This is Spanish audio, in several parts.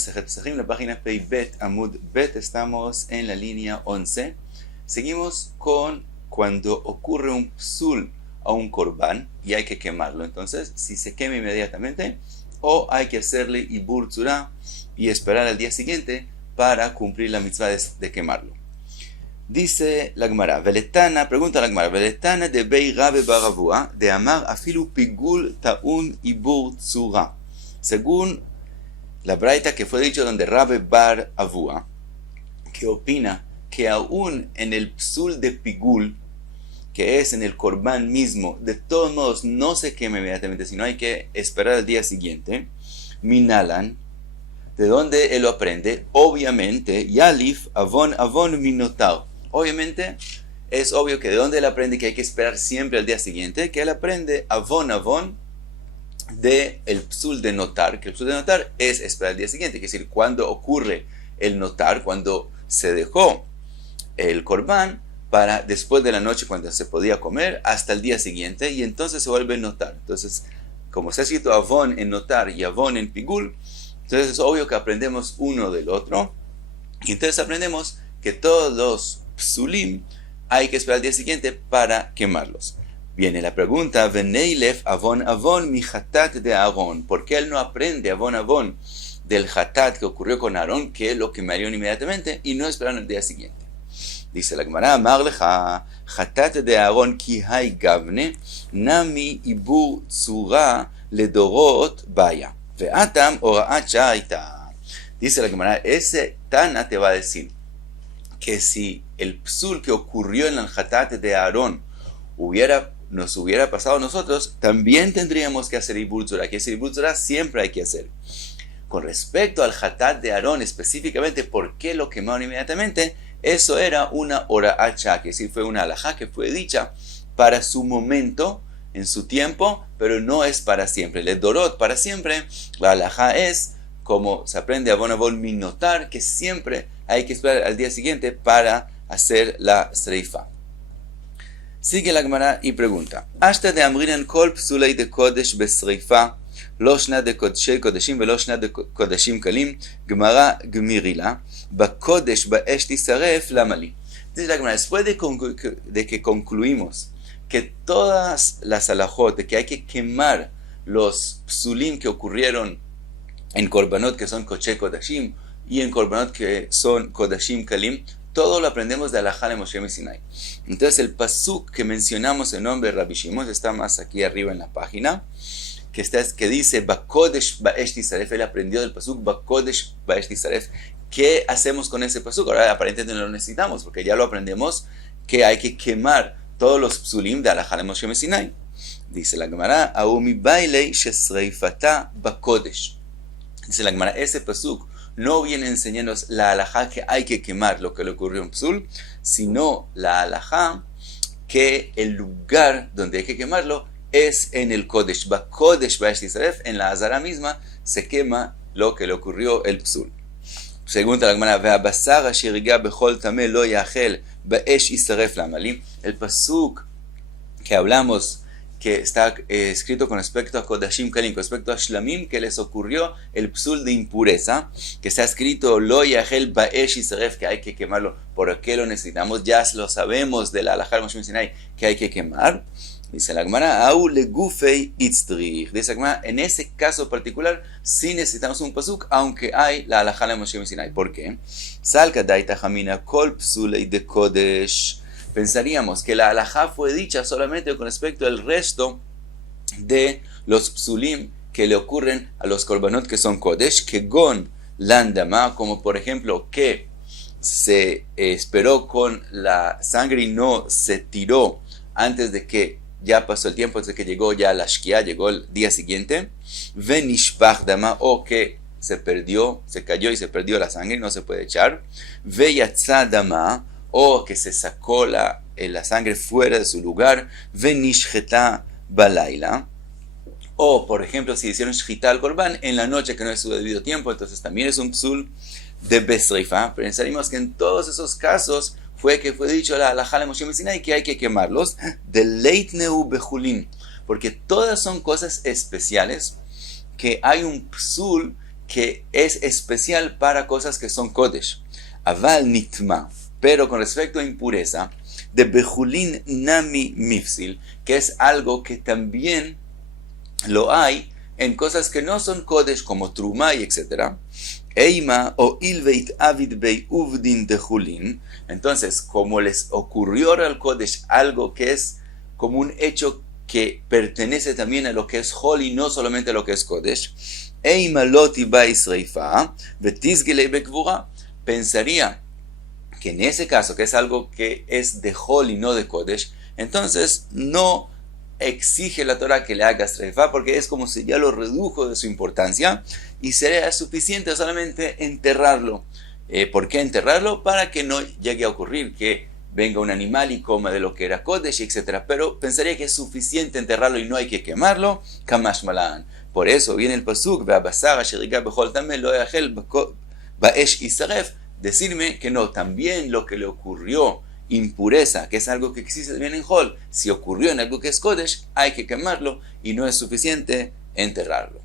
Masejet Pesachim, la página Pei Bet Amud Bet, estamos en la línea 11. Seguimos con cuando ocurre un psul a un korban y hay que quemarlo. Entonces, si se quema inmediatamente o hay que hacerle ibur tzura y esperar al día siguiente para cumplir la mitzvah de quemarlo. Dice la Gemara, Veletana, pregunta la Gemara, Veletana de Bei Rabe Baravua, de Amar afilu pigul taun ibur tzura. Según la braita que fue dicho donde Rabe Bar Avua, que opina que aún en el psul de pigul, que es en el korban mismo, de todos modos no se quema inmediatamente, sino hay que esperar al día siguiente. Minalan, de donde él lo aprende, obviamente, Yalif avon minotar. Obviamente, es obvio que de donde él aprende que hay que esperar siempre al día siguiente, que él aprende avon de el psul de notar, que el psul de notar es esperar al día siguiente, es decir, cuando ocurre el notar, cuando se dejó el korban para después de la noche cuando se podía comer hasta el día siguiente y entonces se vuelve notar. Entonces, como se ha escrito avon en notar y avon en pigul, entonces es obvio que aprendemos uno del otro y entonces aprendemos que todos los psulim hay que esperar al día siguiente para quemarlos. Viene la pregunta, Veneilef avon mi hatat de Aarón. ¿Por qué él no aprende avon del hatat que ocurrió con Aarón, que lo quemaron inmediatamente y no esperaron el día siguiente? Dice la Gemara, Amar lecha hatat de Aarón ki hay gavne nami ibur tzura ledorot baya ve'atam oraat shaita. Dice la Gemara, ese Tana te va a decir que si el psul que ocurrió en el hatat de Aarón nos hubiera pasado a nosotros, también tendríamos que hacer ibur tzura, que ese ibur tzura siempre hay que hacer. Con respecto al hatat de Aarón, específicamente, ¿por qué lo quemaron inmediatamente? Eso era una oraat shah, que sí fue una alajá que fue dicha para su momento, en su tiempo, pero no es para siempre. Le dorot para siempre, la alajá es, como se aprende avon minotar, que siempre hay que esperar al día siguiente para hacer la sreifa. Sigue la Gemara y pregunta, Ashta de amrinan kol psulei de kodesh besreifa, לא שנת דקודשי קודשים ולא שנת קודשים קלים, גמרא גמירילה, בקודש באש תשרף, למה לי? Dice la Gemara, después de que concluimos que todas las alajot, de que hay que quemar los psulim que ocurrieron en korbanot que son kodesh kodashim y en korbanot que son kodashim kalim, todo lo aprendemos de alajá de Moshe Sinai. Entonces el pasuk que mencionamos en nombre de Rabbi Shimon está más aquí arriba en la página, que dice Bakodesh Baesh Tisaref. Él aprendió del pasuk Bakodesh Baesh Tisaref. ¿Qué hacemos con ese pasuk? Ahora aparentemente no lo necesitamos porque ya lo aprendemos que hay que quemar todos los psulim de alajá de Moshe Sinai. Dice la Gemara, Aumi Bailei Shesreifata Bakodesh. Dice la Gemara, ese pasuk no viene enseñándonos la alajá que hay que quemar lo que le ocurrió en psul, sino la alajá que el lugar donde hay que quemarlo es en el Kodesh. Kodesh Baesh Tisaref, en la Azara misma, se quema lo que le ocurrió el psul. Según la Gemara, Ve'abasar asher higa bechol tameh lo yachel baesh yisaref la'amalim. El pasuk que hablamos, que está escrito con respecto a Kodashim Kalim, con respecto a Shlamim, que les ocurrió el psul de impureza, que está escrito Lo Yahel Baesh Yisaref, que hay que quemarlo. ¿Por qué lo necesitamos? Ya lo sabemos de la alajá de Moshe Sinai, que hay que quemar. Dice la Gemara, Au legufei itztrich. Dice la Gemara, en ese caso particular, sí necesitamos un pasuk, aunque hay la alajá de Moshe Sinai. ¿Por qué? Salka daita jamina kol psulei de kodesh. Pensaríamos que la alajá fue dicha solamente con respecto al resto de los psulim que le ocurren a los korbanot que son kodesh, que gon landama, como por ejemplo que se esperó con la sangre y no se tiró antes de que ya pasó el tiempo, desde que llegó ya la shkia, llegó el día siguiente, venishpach dama, o que se perdió, se cayó y se perdió la sangre y no se puede echar, veyatza dama, o que se sacó la sangre fuera de su lugar, venishcheta balaila, o por ejemplo si hicieron shchita al korban en la noche que no es su debido tiempo, entonces también es un psul de besreifa. Pensaríamos que en todos esos casos fue dicho la alajá de Moshe Sinai que hay que quemarlos de leitneu bejulin, porque todas son cosas especiales que hay un psul que es especial para cosas que son kodesh. Aval nitma, pero con respecto a impureza, de bejulin nami mifsil, que es algo que también lo hay en cosas que no son kodesh, como truma y etc. Eima o ilveit avid bei uvdin de julin. Entonces, como les ocurrió al kodesh algo que es como un hecho que pertenece también a lo que es holi, no solamente a lo que es kodesh, Eima loti bais reifa, vetisgelei bekvura, pensaría que en ese caso, que es algo que es de holi, no de kodesh, entonces no exige la Torah que le hagas reifa, porque es como si ya lo redujo de su importancia y sería suficiente solamente enterrarlo. ¿Por qué enterrarlo? Para que no llegue a ocurrir que venga un animal y coma de lo que era kodesh, etc. Pero pensaría que es suficiente enterrarlo y no hay que quemarlo. Kamash malan. Por eso viene el pasuk, decirme que no, también lo que le ocurrió, impureza, que es algo que existe también en Hol, si ocurrió en algo que es kodesh, hay que quemarlo y no es suficiente enterrarlo.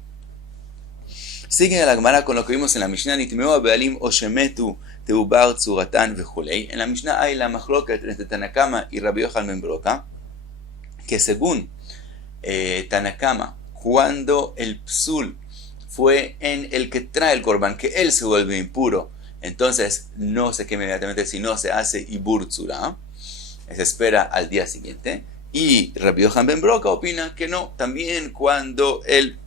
Sigue la Gemara con lo que vimos en la Mishnah, Nitmeu Bealim o Shemetu Teubar Tzuratan Vejulei. En la Mishnah hay la machloket entre Tanakama y Rabbi Yochanan ben Broka, que según Tanakama, cuando el psul fue en el que trae el korban, que él se vuelve impuro, entonces no se quema inmediatamente, sino se hace ibur tzura, se espera al día siguiente. Y Rabbi Yochanan ben Broka opina que no, también cuando el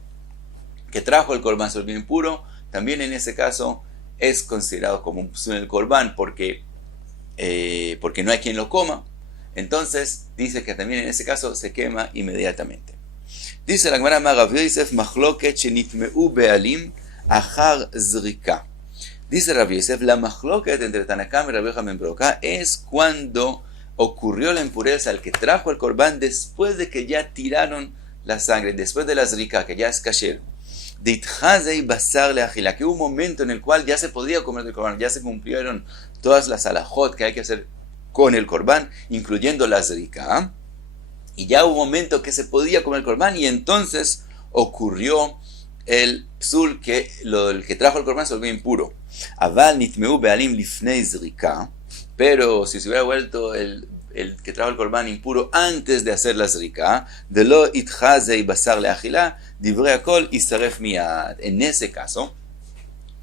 que trajo el korban se volvió impuro, también en ese caso es considerado como un psul en el korban porque no hay quien lo coma. Entonces dice que también en ese caso se quema inmediatamente. Dice la Gemara Rav Yosef machloket shenitmeu bealim achar zrika. Dice Rav Yosef, la machloket entre Tanakam y Rabbi Yochanan ben Broka es cuando ocurrió la impureza al que trajo el korban después de que ya tiraron la sangre, después de la zrika, que ya es kasher. Ditchazei basar leachila, que hubo un momento en el cual ya se podía comer el korban, ya se cumplieron todas las alajot que hay que hacer con el korban, incluyendo la zrika, y ya hubo un momento que se podía comer el korban, y entonces ocurrió el psul, que el que trajo el korban se volvió impuro. Aval nitmeu bealim lifnei zrika, pero si se hubiera vuelto el que trajo el korban impuro antes de hacer la zrika, de lo itchazei basar leachila, divrei akol isaref miyad. En ese caso,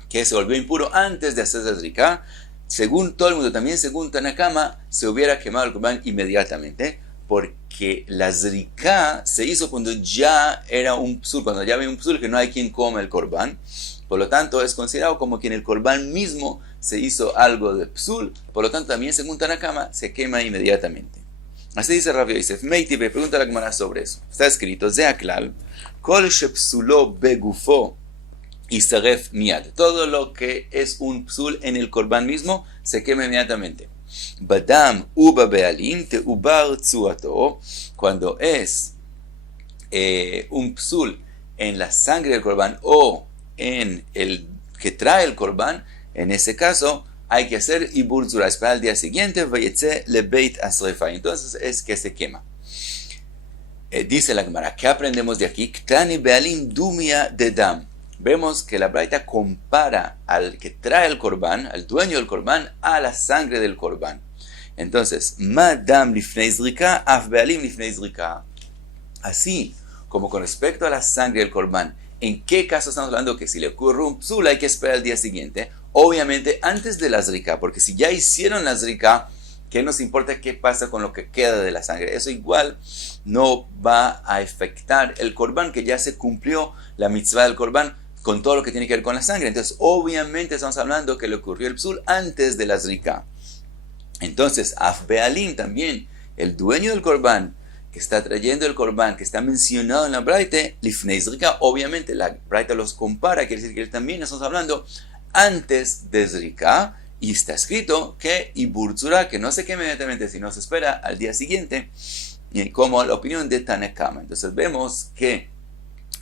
que se volvió impuro antes de hacer la zrika, según todo el mundo, también según Tanakama, se hubiera quemado el korban inmediatamente, porque la zrika se hizo cuando ya era un psul, cuando ya había un psul que no hay quien coma el korban. Por lo tanto, es considerado como que en el korban mismo se hizo algo de psul, por lo tanto, también según Tanakama, se quema inmediatamente. Así dice Rav Yosef. Meiti me pregunta la Gemara sobre eso. Está escrito, Zeaklal, Kol shepsulo begufo isaref miyad. Todo lo que es un psul en el korban mismo se quema inmediatamente. Badam uba bealim te ubar tzuato. Cuando es un psul en la sangre del korban o en el que trae el korban, en ese caso hay que hacer ibur tzura, esperar al día siguiente, vayetze lebeit asrefa, entonces es que se quema. Dice la Gemara, ¿qué aprendemos de aquí? Ktani bealim dumia de dam. Vemos que la Braita compara al que trae el korban, al dueño del korban, a la sangre del korban. Entonces, ma dam lifnei zrika, af bealim lifnei zrika. Así como con respecto a la sangre del korban, ¿en qué caso estamos hablando? Que si le ocurre un psul hay que esperar al día siguiente, obviamente antes de la zrika, porque si ya hicieron la zrika, ¿qué nos importa qué pasa con lo que queda de la sangre? Eso igual no va a afectar el korban, que ya se cumplió la mitzvah del korban con todo lo que tiene que ver con la sangre. Entonces, obviamente estamos hablando que le ocurrió el psul antes de la zrika. Entonces, af bealim también, el dueño del korban, que está trayendo el korban, que está mencionado en la Braita, lifnei zrika, obviamente la Braita los compara, quiere decir que también estamos hablando antes de zrika, y está escrito que ibur tzura, que no se queme inmediatamente, sino se espera al día siguiente, como la opinión de Tanakama. Entonces vemos que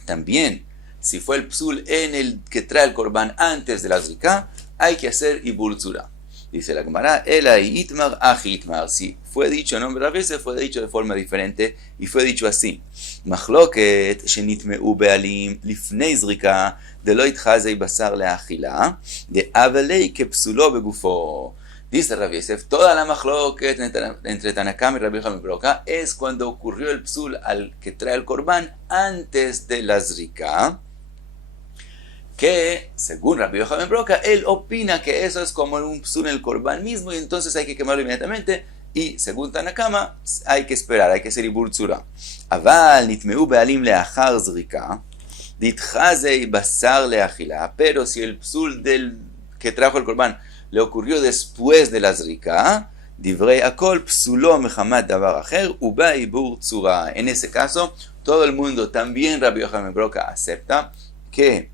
también, si fue el psul en el que trae el korban antes de la zrika, hay que hacer ibur tzura. Dice la Gemara, Ela itmar achi itmar. Si fue dicho en nombre de Rabbi Yosef, fue dicho de forma diferente y fue dicho así. Machloket shenitmeu be'alim lifnei zrika delo itchazei basar le'achila de avelei kepsulo begufo. Dice Rabbi Yosef, toda la machloket entre Tanakam y Rabbi Yochanan ben Broka es cuando ocurrió el psul al que trae el corbán antes de la zrika, que según Rabbi Yochanan ben Broka, él opina que eso es como un psul en el corbán mismo y entonces hay que quemarlo inmediatamente, y según Tanakama hay que esperar, hay que hacer ibur tzura. Aval nitmeu be'alim le'achar zrika ditchazei basar le'achila, pero si el psul del que trajo el corbán le ocurrió después de la zrika, divrei akol psulo mechamat davar acher uba ibur tzura. En ese caso, todo el mundo, también Rabbi Yochanan ben Broka, acepta que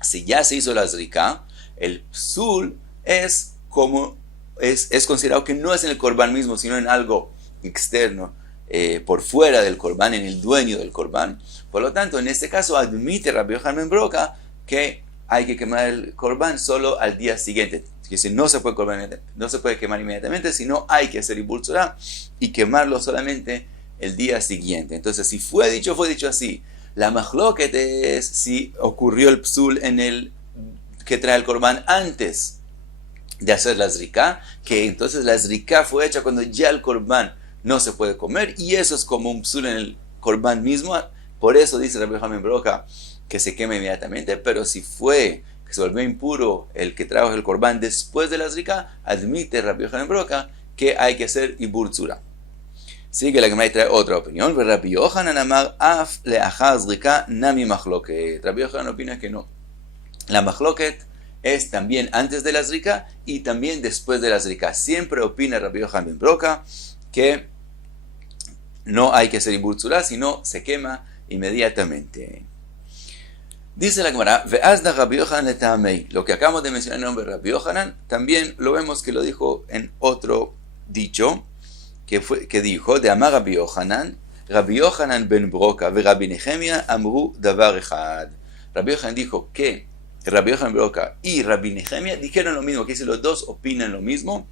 si ya se hizo la zrika, el psul es como es considerado que no es en el corbán mismo, sino en algo externo, por fuera del corbán, en el dueño del corbán. Por lo tanto, en este caso admite Rabbi Yochanan ben Broka que hay que quemar el corbán solo al día siguiente. Que si no se puede quemar inmediatamente, sino hay que hacer ibur tzura y quemarlo solamente el día siguiente. Entonces, si fue dicho así. La machloket es si ocurrió el psul en el que trae el corbán antes de hacer la zrika, que entonces la zrika fue hecha cuando ya el corbán no se puede comer, y eso es como un psul en el corbán mismo. Por eso dice Rabbi Yochanan ben Broka que se quema inmediatamente, pero si fue que se volvió impuro el que trajo el corbán después de la zrika, admite Rabbi Yochanan ben Broka que hay que hacer ibur tzura. Sigue la Gemara y trae otra opinión. Rabbi Yochanan amar af leachar zrika nami machloket. Rabbi Yochanan opina que no. La machloket es también antes de la zrika y también después de la zrika. Siempre opina Rabbi Yochanan ben Broka que no hay que hacer ibur tzura, sino se quema inmediatamente. Dice la Gemara, ve'azda Rabbi Yochanan letamei. Lo que acabamos de mencionar en nombre de Rabbi Yochanan, también lo vemos que lo dijo en otro dicho, que dijo, de amar Rabbi Yochanan ben Broka ve Rabbi Nehemia amru davar echad. Rabbi Yochanan dijo que Rabbi Yochanan ben Broka y Rabbi Nehemia dijeron lo mismo, que si los dos opinan lo mismo,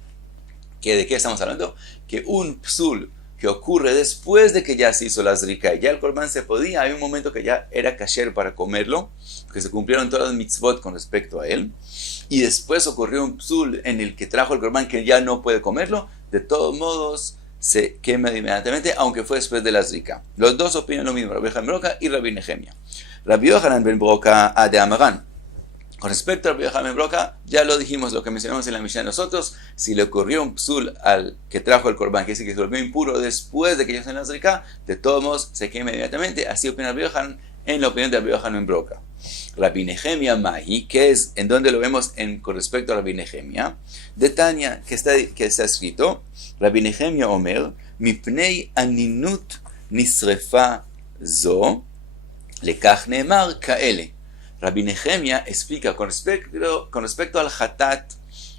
que ¿de qué estamos hablando? Que un psul que ocurre después de que ya se hizo la zrika y ya el corbán se podía, hay un momento que ya era kasher para comerlo, que se cumplieron todas las mitzvot con respecto a él, y después ocurrió un psul en el que trajo el corbán que ya no puede comerlo, de todos modos se quema inmediatamente, aunque fue después de la zrika. Los dos opinan lo mismo, Rabbi Yochanan ben Broka y Rabbi Nehemia. Rabbi Yochanan ben Broka de Amarán. Con respecto a Rabbi Yochanan ben Broka, ya lo dijimos, lo que mencionamos en la Mishnah nosotros, si le ocurrió un psul al que trajo el corbán, que dice que se volvió impuro después de que ya se la zrika, de todos modos se quema inmediatamente. Así opina Rabbi Yochanan en la opinión de Rabbi Yochanan ben Broka. Rabbi Nehemia Mahi, que es en donde lo vemos con respecto a Rabbi Nehemia, de Tanya, que está escrito, Rabbi Nehemia Omer, mipnei aninut nisrefa zo, lekach neemar kaele. Rabbi Nehemia explica con respecto al hatat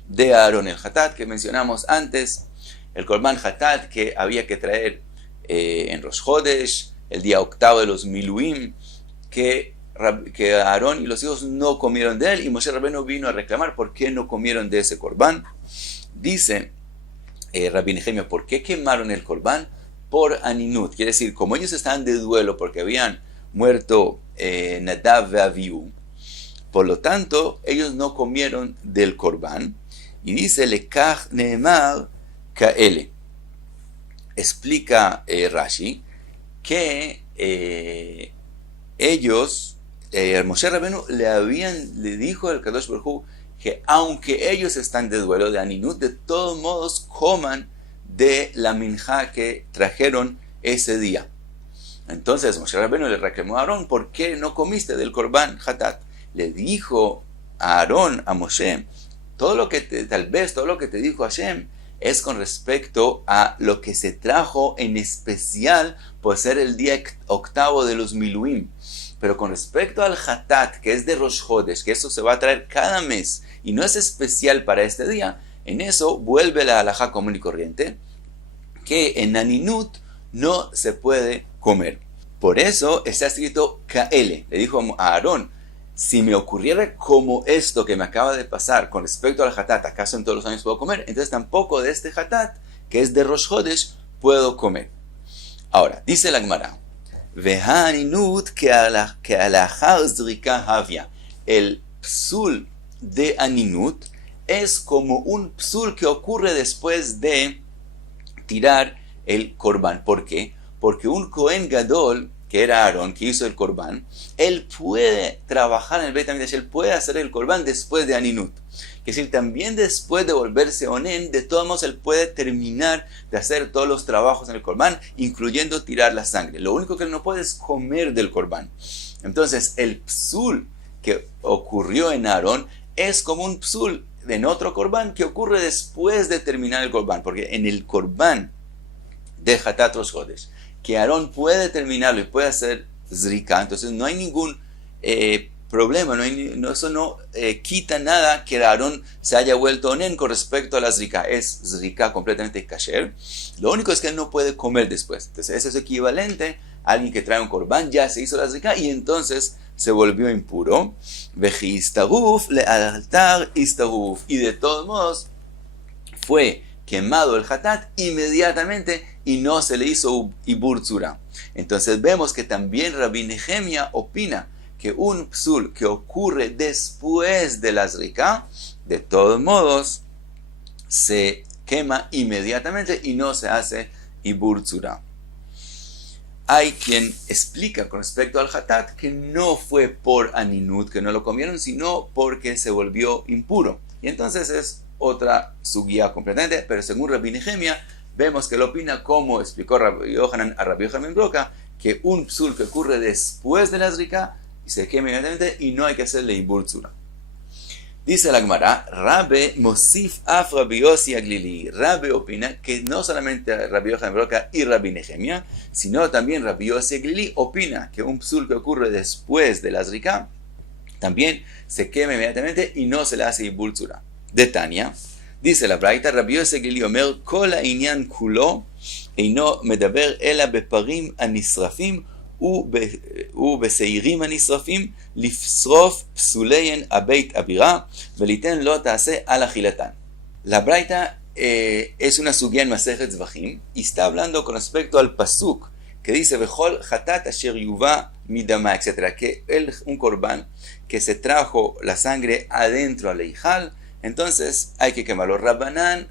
de Aarón, el hatat que mencionamos antes, el korban hatat que había que traer en Rosh Chodesh, el día octavo de los Miluim, que Aarón y los hijos no comieron de él, y Moshe Rabbeinu vino a reclamar por qué no comieron de ese korban. Dice Rabbi Nehemia, ¿por qué quemaron el korban? Por aninut, quiere decir, como ellos estaban de duelo porque habían muerto Nadav ve Avihu, por lo tanto ellos no comieron del korban, y dice lekach neemar kaele. Explica Rashi que ellos, Moshe Rabbeinu le dijo al Kadosh Baruj Hu que aunque ellos están de duelo de aninut, de todos modos coman de la minjá que trajeron ese día. Entonces Moshe Rabbeinu le reclamó a Aarón, ¿por qué no comiste del korban hatat? Le dijo a Aarón, a Moshe, todo lo que te dijo Hashem es con respecto a lo que se trajo en especial por ser el día octavo de los Miluim. Pero con respecto al hatat, que es de Rosh Chodesh, que eso se va a traer cada mes y no es especial para este día, en eso vuelve la halajá común y corriente, que en aninut no se puede comer. Por eso está escrito Kaele. Le dijo a Aarón, si me ocurriera como esto que me acaba de pasar con respecto al hatat, ¿acaso en todos los años puedo comer? Entonces tampoco de este hatat, que es de Rosh Chodesh, puedo comer. Ahora, dice la Gemara, el psul de aninut es como un psul que ocurre después de tirar el corbán. ¿Por qué? Porque un Cohen Gadol, que era Aarón, que hizo el corbán, él puede trabajar en el Beit HaMikdash, él puede hacer el corbán después de aninut. Es decir, también después de volverse onen, de todos modos él puede terminar de hacer todos los trabajos en el corbán, incluyendo tirar la sangre. Lo único que él no puede es comer del corbán. Entonces, el psul que ocurrió en Aarón es como un psul en otro corbán que ocurre después de terminar el corbán, porque en el corbán de Hatat Rosh Chodesh, que Aarón puede terminarlo y puede hacer zrika, entonces no hay ningún problema, eso no quita nada que Aarón se haya vuelto onen con respecto a la zrika. Es zrika completamente kasher. Lo único es que él no puede comer después. Entonces eso es equivalente a alguien que trae un corbán, ya se hizo la zrika y entonces se volvió impuro. Veji istaruf le altar istaruf. Y de todos modos fue quemado el hatat inmediatamente y no se le hizo ibur tzura. Entonces vemos que también Rabbi Nehemia opina que un psul que ocurre después de la zrika, de todos modos, se quema inmediatamente y no se hace ibur tzura. Hay quien explica con respecto al hatat que no fue por aninut, que no lo comieron, sino porque se volvió impuro. Y entonces es otra suguía completamente, pero según Rabbi Nehemia, vemos que lo opina como explicó Rabbi Yohanan a Rabbi Yohanan ben Broca, que un psul que ocurre después de la zrika y se quema inmediatamente y no hay que hacerle ibur tzura. Dice la Gemara, Rabbe Mosif af Rabbi Yossi Aglili. Rabbe opina que no solamente Rabbi Yohanan ben Broca y Rabbi Nehemia, sino también Rabbi Yossi Aglili opina que un psul que ocurre después de la zrika también se quema inmediatamente y no se le hace ibur tzura. De Tania, dice la Braita, Rabbi Yossi Aglili omer kol ha'inyan kulo eino medaber ela beparim anisrafim ובשעירים הנשרפים לשרוף פסוליהן הבית הבירה וליתן לא תעשה על אכילתן. La Braita es una sugya en Masejet Zvachim y está hablando con respecto al pasuk que dice Bechol hatat asher yuva midama, etc. Que un corbán que se trajo la sangre adentro al eijal, entonces hay que quemarlo. Rabbanán,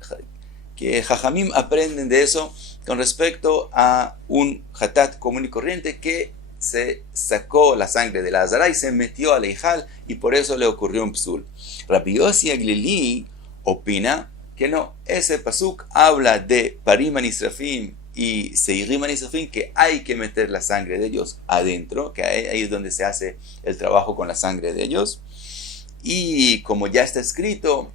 que Jajamim aprenden de eso con respecto a un hatat común y corriente que se sacó la sangre de la azara y se metió al eijal y por eso le ocurrió un psul. Rabbi Yossi Aglili opina que no, ese pasuk habla de parim anisrafim y seirim anisrafim, que hay que meter la sangre de ellos adentro, que ahí es donde se hace el trabajo con la sangre de ellos. Y como ya está escrito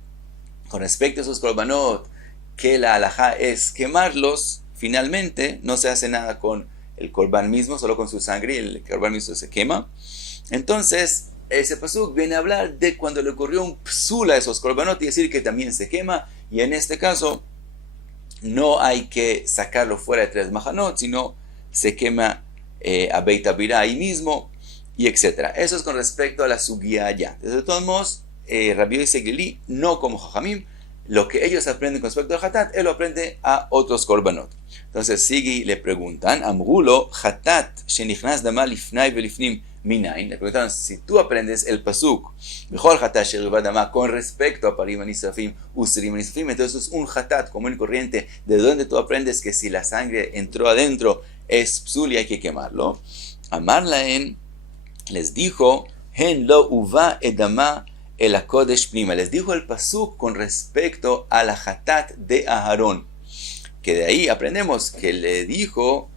con respecto a esos korbanot, que la halajá es quemarlos, finalmente no se hace nada con el corbán mismo, solo con su sangre, y el corbán mismo se quema. Entonces, ese pasuk viene a hablar de cuando le ocurrió un psul a esos korbanot y decir que también se quema, y en este caso no hay que sacarlo fuera de 3 mahanot, sino se quema a Beit Habirá ahí mismo, y etc. Eso es con respecto a la sugía allá. De todos modos, Rabbi Yossi Aglili, no como Jajamim, lo que ellos aprenden con respecto al hatat, él lo aprende a otros korbanot. Entonces sigue y le preguntan, Amrulo, hatat, shenichnas dama lifnai velifnim minain. Le preguntaron, si tú aprendes el pasuk, mejor hatat sheriva dama, con respecto a parim anisrafim, usrim anisrafim, entonces es un hatat común y corriente, de donde tú aprendes que si la sangre entró adentro, es psul y hay que quemarlo. Amar laen les dijo, hen lo uva edama el Akodesh Prima. Les dijo el pasuk con respecto a la hatat de Aarón, que de ahí aprendemos que le dijo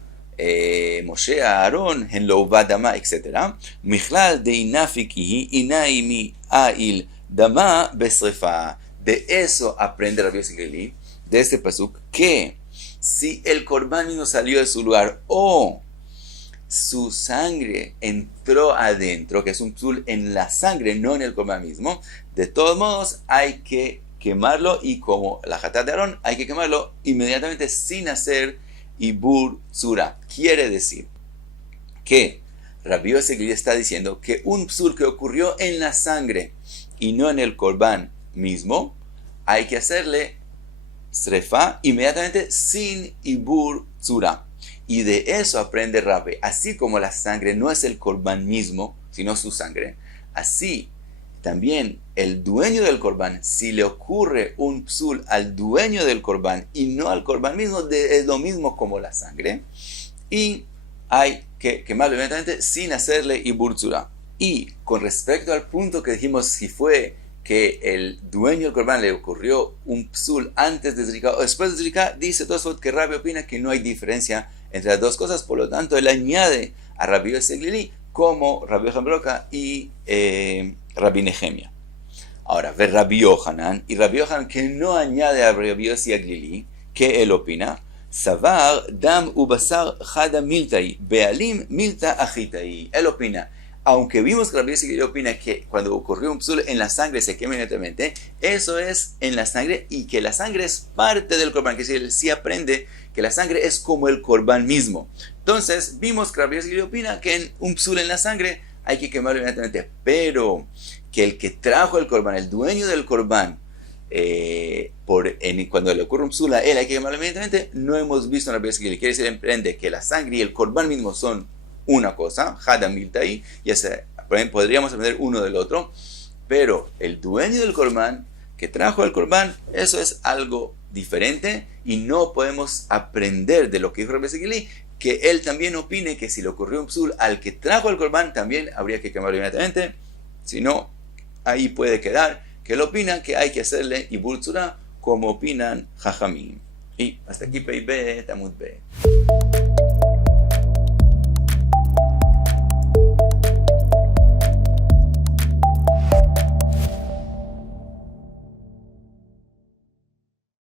Moshe a Aarón en lo dama, etc. Michlal de inafikihi inaimi ail dama besrefa. De eso aprende Rabbi Yossi Aglili, de este pasuk, que si el corbán mismo salió de su lugar o su sangre entró adentro, que es un psul en la sangre, no en el corbán mismo, de todos modos hay que quemarlo, y como la hatat de Aarón, hay que quemarlo inmediatamente sin hacer ibur tzura. Quiere decir que Rabbi Yossi Aglili está diciendo que un psul que ocurrió en la sangre y no en el corbán mismo, hay que hacerle srefa inmediatamente sin ibur tzura. Y de eso aprende Rabbi. Así como la sangre no es el corbán mismo, sino su sangre, así también el dueño del corbán, si le ocurre un psul al dueño del corbán y no al corbán mismo, es lo mismo como la sangre. Y hay que quemarlo inmediatamente sin hacerle ibur tzura. Y con respecto al punto que dijimos, si fue que el dueño del corbán le ocurrió un psul antes de Zrika o después de Zrika, dice Tosfot que Rabbi opina que no hay diferencia entre las dos cosas, por lo tanto él añade a Rabbi Yossi Aglili como Rabbi Yochanan ben Broca y Rabbi Nehemia. Ahora, ve Rabbi Yochanan, y Rabbi Yochanan que no añade a Rabbi Yossi Aglili, que él opina, Savar dam ubasar jada miltai, bealim milta ajitai. Él opina, aunque vimos que Rabbi Yossi Aglili opina que cuando ocurrió un psul en la sangre se quema inmediatamente, eso es en la sangre y que la sangre es parte del corbán, que si él sí aprende que la sangre es como el corbán mismo. Entonces, vimos que Rabbi Yossi Aglili opina que en un psul en la sangre hay que quemarlo inmediatamente, pero que el que trajo el corbán, el dueño del corbán, cuando le ocurre un psul a él hay que quemarlo inmediatamente, no hemos visto en Rabbi Yossi Aglili. Quiere decir, emprende que la sangre y el corbán mismo son una cosa, Hada Miltai, y podríamos aprender uno del otro, pero el dueño del corbán, que trajo el corbán, eso es algo diferente y no podemos aprender de lo que dijo Rabbi Yossi Aglili, que él también opine que si le ocurrió un psul al que trajo el corbán, también habría que quemarlo inmediatamente. Si no, ahí puede quedar que él opina que hay que hacerle ibur tzura como opinan Jajamim. Y hasta aquí PIB, Tamud B.